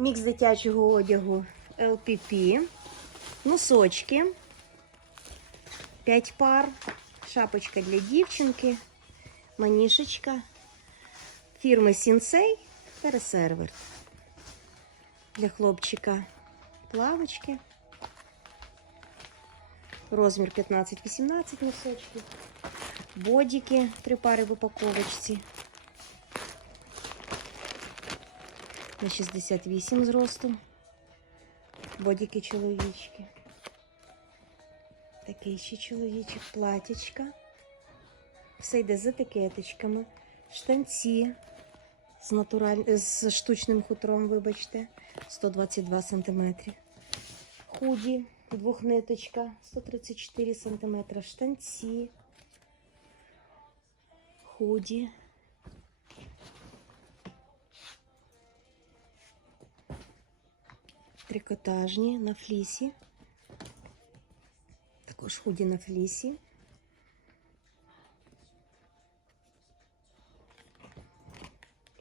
Мікс дитячого одягу LPP. Носочки. 5 пар. Шапочка для дівчинки. Манішечка. Фірми Сінсей та Ресервер. Для хлопчика плавочки. Розмір 15-18 носочки. Бодіки, три пари в упаковочці. На 68 зросту. Бодіки чоловічки. Такий ще чоловічок, платячка. Все йде з етикеточками. Штанці з, натураль... з штучним хутром, вибачте, 122 см. Худі, двохниточка, 134 см. Штанці. Худі. Трикотажні на флісі. Також худі на флісі.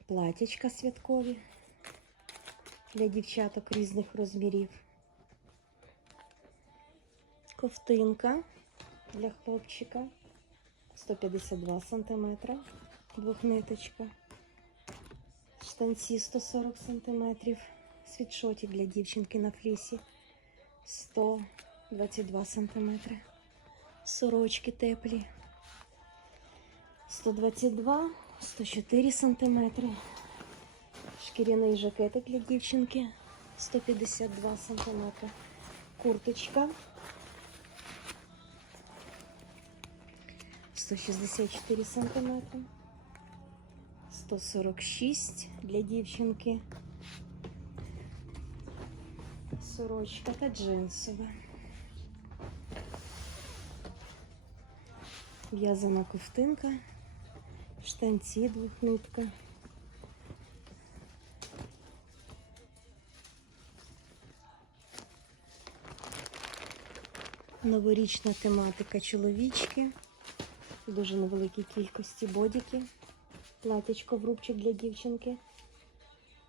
Платячка святкові для дівчаток різних розмірів. Ковтинка для хлопчика 152 см, двохниточка. Штанці 140 см, світшотик для дівчинки на флісі 122 см. Сорочки теплі 122 104 сантиметри. Шкіряний жакетик для дівчинки 152 сантиметри. Курточка 164 сантиметри. 146 для дівчинки. Сорочка та джинсова. В'язана ковтинка штанці двохнитка. Новорічна тематика чоловічки. Дуже невеликій кількості бодіки. Платячко в рубчик для дівчинки.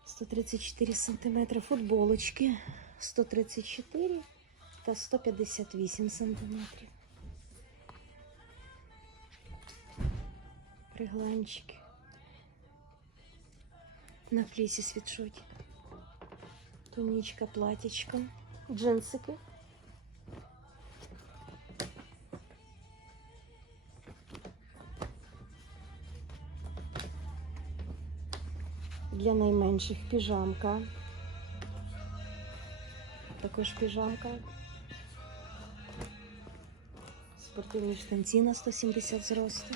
134 см. Футболочки 134 та 158 см. Регланчики. На флісі світшотик. Тунічка, платічка, джинсики. Для найменших піжамка. Також піжамка. Спортивні штанці на 170 зросту.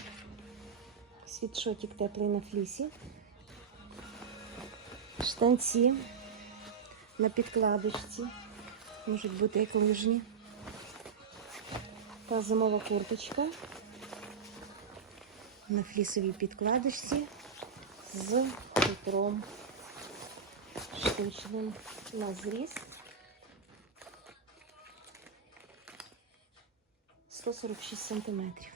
Світшотик теплий на флісі. Штанці на підкладочці. Можуть бути як лижні. Та зимова курточка на флісовій підкладочці з хутром штучним на зріз. 146 сантиметрів.